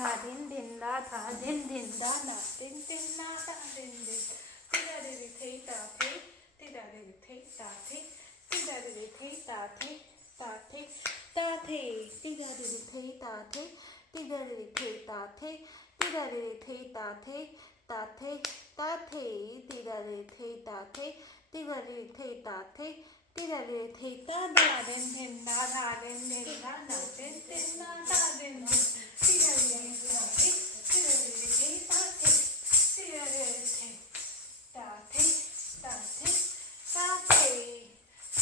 din din da tha din din da na din din na da din din ti da di thi ta thi ti da di thi ta thi ti da di thi ta thi ta thi ta thi ti da di thi ta thi ti da di thi ta thi ti da di thi ta thi ta thi ta thi ti da di thi ta thi ti da di thi ta thi ti da di thi ta da din din da tha din din da na din din na da din din ti da di thi ta thi ti da di thi ta thi ti da di thi ta thi ta thi ta thi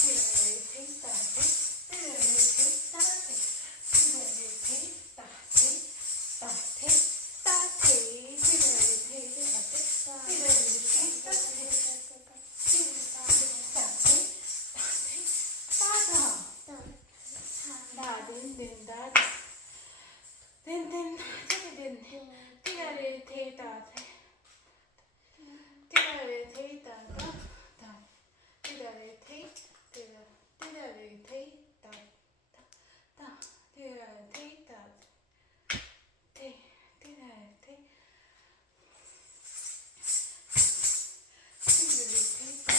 ti da di thi ta thi ti da di thi ta thi ti da di thi ta thi ta thi ta thi ti da di thi ta thi ti da di thi ta thi din din da din din din ti da di thi ta thi ti da di thi ta da da ti da di thi ti da di thi ta da ti da di thi ta thi ti da di thi ti da di thi ta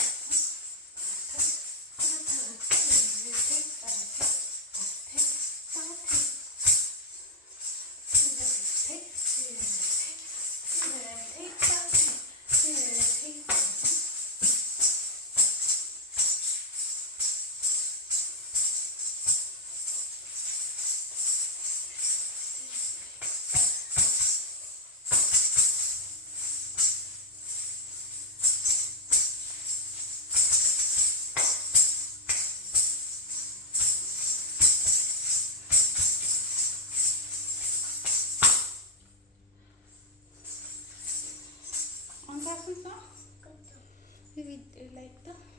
You like that?